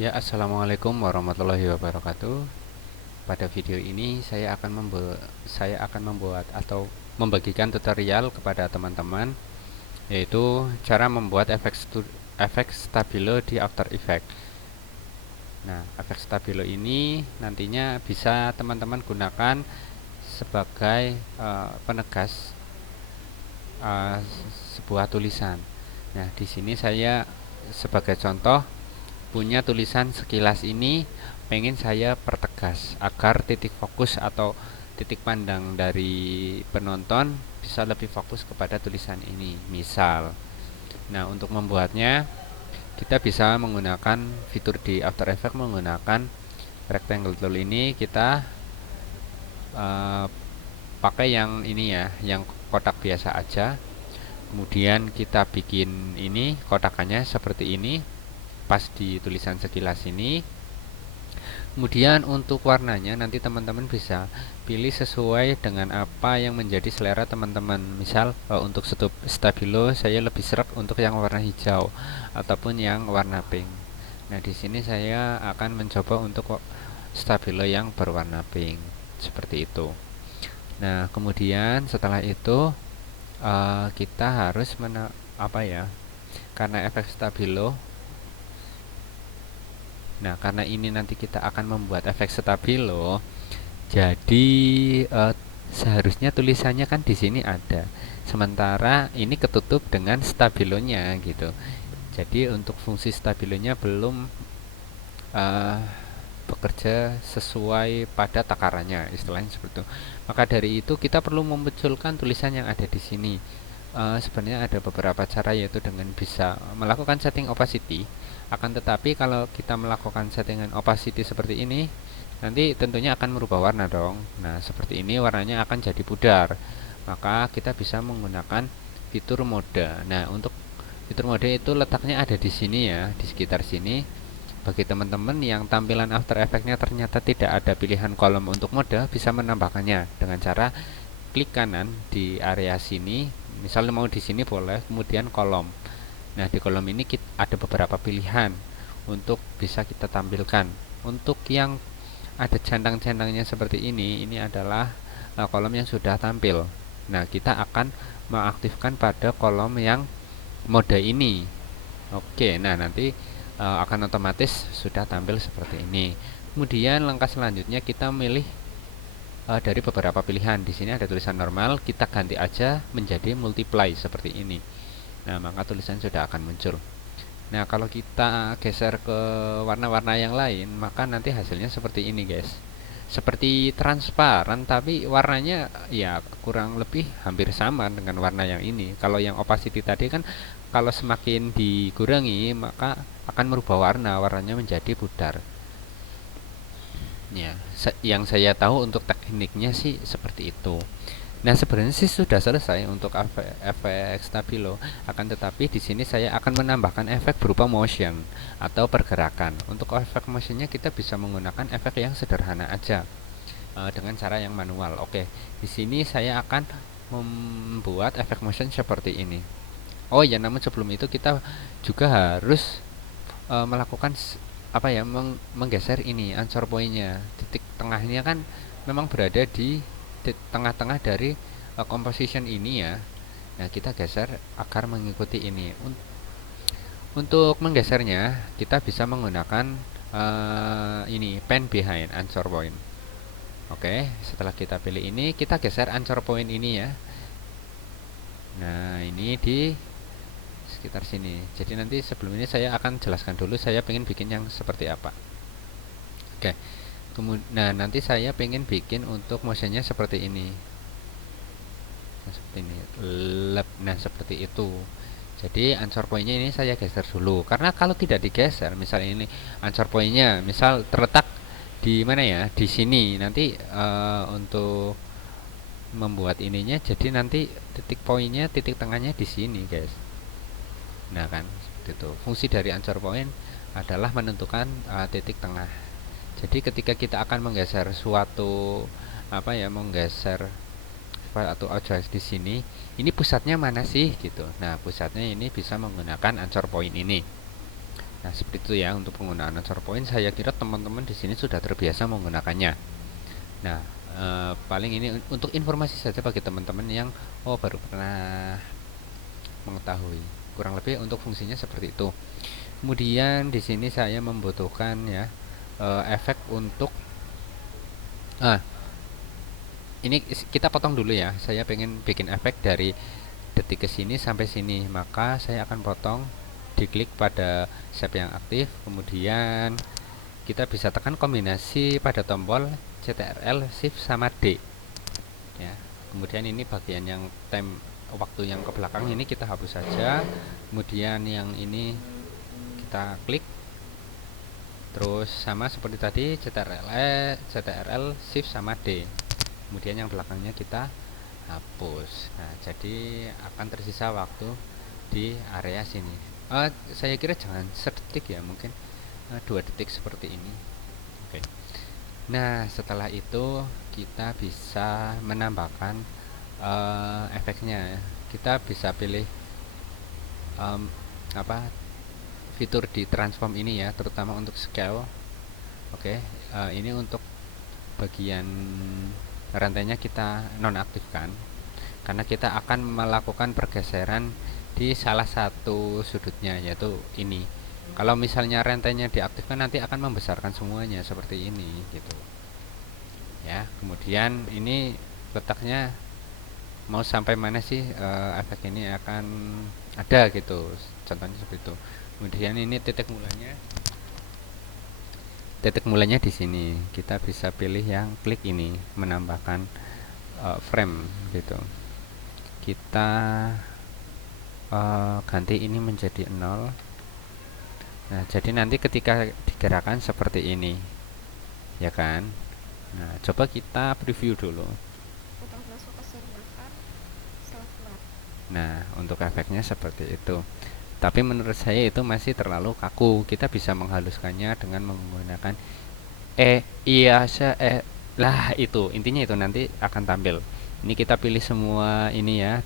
Ya, assalamualaikum warahmatullahi wabarakatuh. Pada video ini saya akan membuat atau membagikan tutorial kepada teman-teman, yaitu cara membuat efek stabilo di After Effects. Nah, efek stabilo ini nantinya bisa teman-teman gunakan sebagai penegas uh, sebuah tulisan. Nah, di sini saya sebagai contoh punya tulisan sekilas ini, pengen saya pertegas agar titik fokus atau titik pandang dari penonton bisa lebih fokus kepada tulisan ini, misal. Nah, untuk membuatnya kita bisa menggunakan fitur di After Effects menggunakan rectangle tool ini. Kita uh, pakai yang ini ya, yang kotak biasa aja. Kemudian kita bikin ini kotakannya seperti ini, pas di tulisan sekilas ini. Kemudian untuk warnanya nanti teman-teman bisa pilih sesuai dengan apa yang menjadi selera teman-teman. Misal untuk stabilo saya lebih serak untuk yang warna hijau ataupun yang warna pink. Nah, di sini saya akan mencoba untuk stabilo yang berwarna pink seperti itu. Nah, kemudian setelah itu kita harus apa ya? Karena efek stabilo. Nah, karena ini nanti kita akan membuat efek stabilo, jadi seharusnya tulisannya kan di sini ada. Sementara ini ketutup dengan stabilonya gitu. Jadi untuk fungsi stabilonya belum uh, bekerja sesuai pada takarannya, istilahnya seperti itu. Maka dari itu kita perlu memunculkan tulisan yang ada di sini. Sebenarnya ada beberapa cara, yaitu dengan bisa melakukan setting opacity. Akan tetapi kalau kita melakukan settingan opacity seperti ini, nanti tentunya akan merubah warna dong. Nah, seperti ini warnanya akan jadi pudar. Maka kita bisa menggunakan fitur mode. Nah, untuk fitur mode itu letaknya ada di sini ya, di sekitar sini. Bagi teman-teman yang tampilan After Effects-nya ternyata tidak ada pilihan kolom untuk mode, bisa menambahkannya dengan cara klik kanan di area sini. Misalnya mau di sini boleh, kemudian kolom. Nah, di kolom ini ada beberapa pilihan untuk bisa kita tampilkan. Untuk yang ada centang-centangnya seperti ini adalah kolom yang sudah tampil. Nah, kita akan mengaktifkan pada kolom yang mode ini. Oke, nah nanti akan otomatis sudah tampil seperti ini. Kemudian langkah selanjutnya kita milih dari beberapa pilihan. Di sini ada tulisan normal, kita ganti aja menjadi multiply seperti ini. Nah, maka tulisan sudah akan muncul. Nah, kalau kita geser ke warna-warna yang lain, maka nanti hasilnya seperti ini, guys. Seperti transparan, tapi warnanya ya kurang lebih hampir sama dengan warna yang ini. Kalau yang opacity tadi kan, kalau semakin dikurangi, maka akan merubah warna, warnanya menjadi pudar. Ya, yang saya tahu untuk tekniknya sih seperti itu. Nah, sebenarnya sih sudah selesai untuk efek stabilo. Akan tetapi di sini saya akan menambahkan efek berupa motion atau pergerakan. Untuk efek motionnya kita bisa menggunakan efek yang sederhana aja dengan cara yang manual. Oke, di sini saya akan membuat efek motion seperti ini. Oh ya, namun sebelum itu kita juga harus melakukan apa ya, menggeser ini answer pointnya. Titik tengahnya kan memang berada di tengah-tengah dari composition ini ya. Nah, kita geser agar mengikuti ini. Untuk menggesernya kita bisa menggunakan ini pen behind answer point. Oke, setelah kita pilih ini, kita geser answer point ini ya. Nah, ini di sekitar sini. Jadi nanti sebelum ini saya akan jelaskan dulu saya pengen bikin yang seperti apa. Oke. Nah, nanti saya pengen bikin untuk motionnya seperti ini. Nah, seperti ini. Nah, seperti itu. Jadi answer pointnya ini saya geser dulu. Karena kalau tidak digeser, misalnya ini answer pointnya misal terletak di mana ya? Di sini. Nanti untuk membuat ininya, jadi nanti titik poinnya, titik tengahnya di sini, guys. Nah, kan seperti itu. Fungsi dari answer point adalah menentukan titik tengah. Jadi ketika kita akan menggeser suatu apa ya, menggeser atau objek di sini, ini pusatnya mana sih gitu. Nah, pusatnya ini bisa menggunakan answer point ini. Nah, seperti itu ya untuk penggunaan answer point. Saya kira teman-teman di sini sudah terbiasa menggunakannya. Nah, paling ini untuk informasi saja bagi teman-teman yang baru pernah mengetahui. Kurang lebih untuk fungsinya seperti itu. Kemudian di sini saya membutuhkan ya efek untuk ini kita potong dulu ya. Saya pengen bikin efek dari detik ke sini sampai sini, maka saya akan potong, diklik pada shape yang aktif, kemudian kita bisa tekan kombinasi pada tombol CTRL Shift sama D ya. Kemudian ini bagian yang time waktu yang ke belakang ini kita hapus saja, kemudian yang ini kita klik, terus sama seperti tadi CTRL Shift sama D, kemudian yang belakangnya kita hapus. Nah, jadi akan tersisa waktu di area sini. Saya kira jangan sedetik ya, mungkin 2 detik seperti ini. Oke. Nah, setelah itu kita bisa menambahkan efeknya. Kita bisa pilih apa fitur di transform ini ya, terutama untuk scale. Oke, ini untuk bagian rantainya kita nonaktifkan karena kita akan melakukan pergeseran di salah satu sudutnya, yaitu ini. Kalau misalnya rantainya diaktifkan nanti akan membesarkan semuanya seperti ini gitu ya. Kemudian ini letaknya mau sampai mana sih efek ini akan ada gitu, contohnya seperti itu. Kemudian ini titik mulanya di sini kita bisa pilih yang klik ini menambahkan frame gitu. Kita ganti ini menjadi 0. Nah, jadi nanti ketika digerakkan seperti ini ya kan. Nah, coba kita preview dulu. Nah, untuk efeknya seperti itu. Tapi menurut saya itu masih terlalu kaku. Kita bisa menghaluskannya dengan menggunakan lah, itu intinya, itu nanti akan tampil. Ini kita pilih semua ini ya,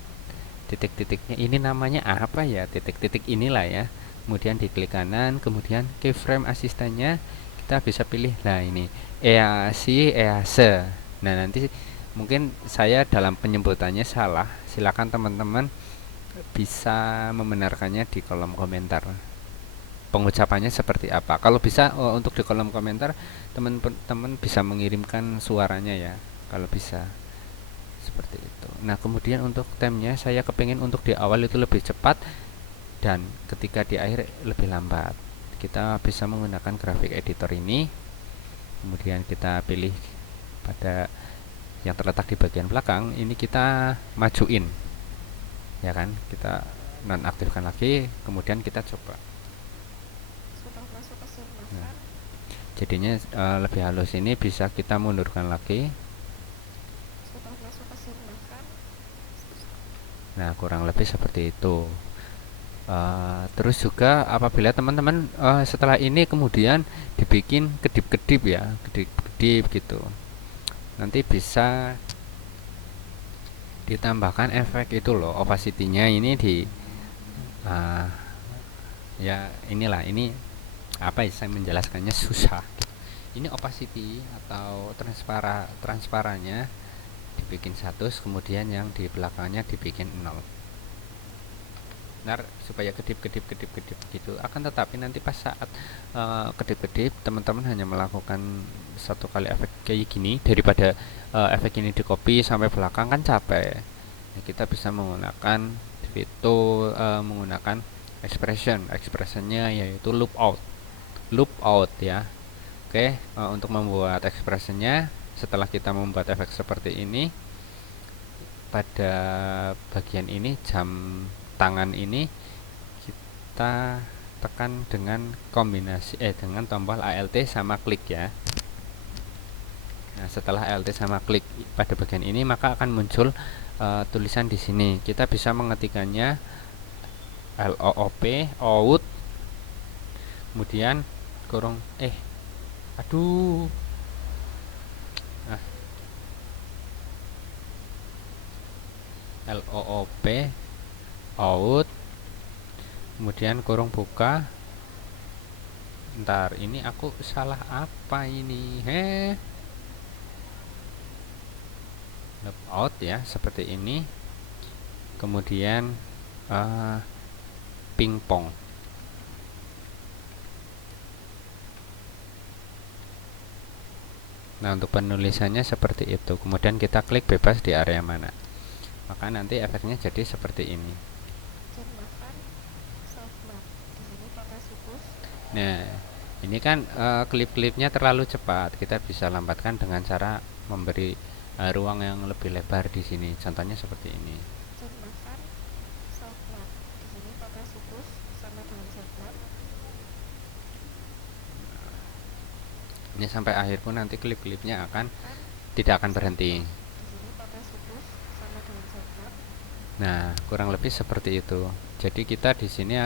titik-titiknya ini namanya apa ya, titik-titik inilah ya. Kemudian diklik kanan, kemudian keyframe asistennya kita bisa pilih. Nah, ini EASE. Nah, nanti mungkin saya dalam penyebutannya salah, silakan teman-teman bisa membenarkannya di kolom komentar. Pengucapannya seperti apa? Kalau bisa untuk di kolom komentar teman-teman bisa mengirimkan suaranya ya, kalau bisa seperti itu. Nah, kemudian untuk temnya saya kepingin untuk di awal itu lebih cepat dan ketika di akhir lebih lambat. Kita bisa menggunakan graphic editor ini, kemudian kita pilih pada yang terletak di bagian belakang ini, kita majuin ya kan, kita nonaktifkan lagi, kemudian kita coba. Nah, jadinya lebih halus. Ini bisa kita mundurkan lagi. Nah, kurang lebih seperti itu. Terus juga apabila teman-teman setelah ini kemudian dibikin kedip-kedip ya, kedip-kedip gitu, nanti bisa ditambahkan efek itu loh, opacity-nya ini di ya inilah, ini apa ya, saya menjelaskannya susah. Ini opacity atau transparannya dibikin 100, kemudian yang di belakangnya dibikin 0. Benar, supaya kedip-kedip gitu. Akan tetapi nanti pas saat kedip-kedip teman-teman hanya melakukan satu kali efek kayak gini, daripada efek ini di copy sampai belakang kan capek. Nah, kita bisa menggunakan fitur menggunakan expressionnya yaitu loop out ya. Oke, untuk membuat expressionnya, setelah kita membuat efek seperti ini, pada bagian ini jam tangan ini kita tekan dengan kombinasi dengan tombol ALT sama klik ya. Nah, setelah ALT sama klik pada bagian ini, maka akan muncul tulisan di sini. Kita bisa mengetikkannya LOOP out, kemudian kurung aduh, nah, LOOP out, kemudian kurung buka, Ntar ini aku salah apa ini? Logout ya, seperti ini. Kemudian pingpong. Nah, untuk penulisannya seperti itu. Kemudian kita klik bebas di area mana. Maka nanti efeknya jadi seperti ini. Nah, ini kan klip-klipnya terlalu cepat. Kita bisa lambatkan dengan cara memberi ruang yang lebih lebar di sini. Contohnya seperti ini. Ini sampai akhir pun nanti klip-klipnya tidak akan berhenti. Nah, kurang lebih seperti itu. Jadi kita di sini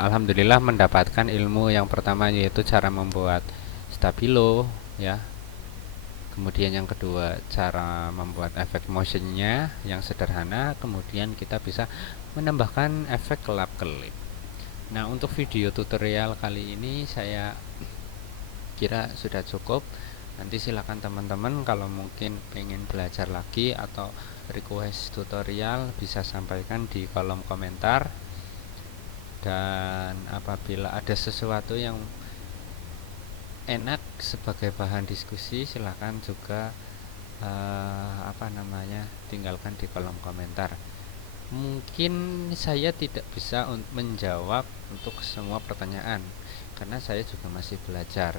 alhamdulillah mendapatkan ilmu yang pertama, yaitu cara membuat stabilo ya. Kemudian yang kedua, cara membuat efek motionnya yang sederhana. Kemudian kita bisa menambahkan efek kelap-kelip. Nah, untuk video tutorial kali ini saya kira sudah cukup. Nanti silakan teman-teman kalau mungkin pengen belajar lagi atau request tutorial bisa sampaikan di kolom komentar. Dan apabila ada sesuatu yang enak sebagai bahan diskusi, silakan juga tinggalkan di kolom komentar. Mungkin saya tidak bisa menjawab untuk semua pertanyaan karena saya juga masih belajar.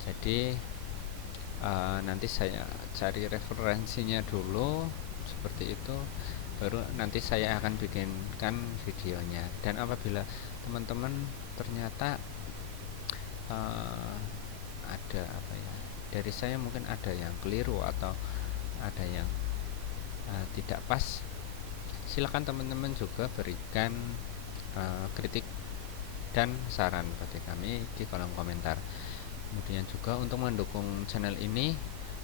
Jadi nanti saya cari referensinya dulu seperti itu, baru nanti saya akan bikinkan videonya. Dan apabila teman-teman ternyata ada dari saya mungkin ada yang keliru atau ada yang tidak pas, silakan teman-teman juga berikan kritik dan saran pada kami di kolom komentar. Kemudian juga untuk mendukung channel ini,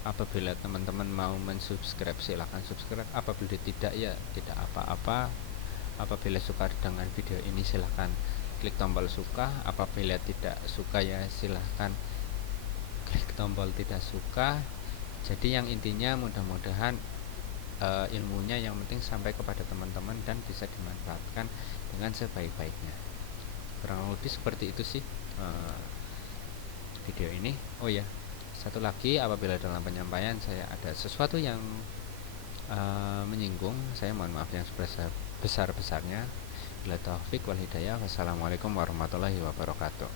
apabila teman-teman mau mensubscribe silakan subscribe, apabila tidak ya tidak apa-apa. Apabila suka dengan video ini silahkan klik tombol suka, apabila tidak suka ya silahkan klik tombol tidak suka. Jadi yang intinya mudah-mudahan ilmunya yang penting sampai kepada teman-teman dan bisa dimanfaatkan dengan sebaik-baiknya. Kurang lebih seperti itu sih video ini. Oh ya, satu lagi, apabila dalam penyampaian saya ada sesuatu yang menyinggung, saya mohon maaf yang sebesar-besarnya. Bila taufik wal hidayah. Wassalamualaikum warahmatullahi wabarakatuh.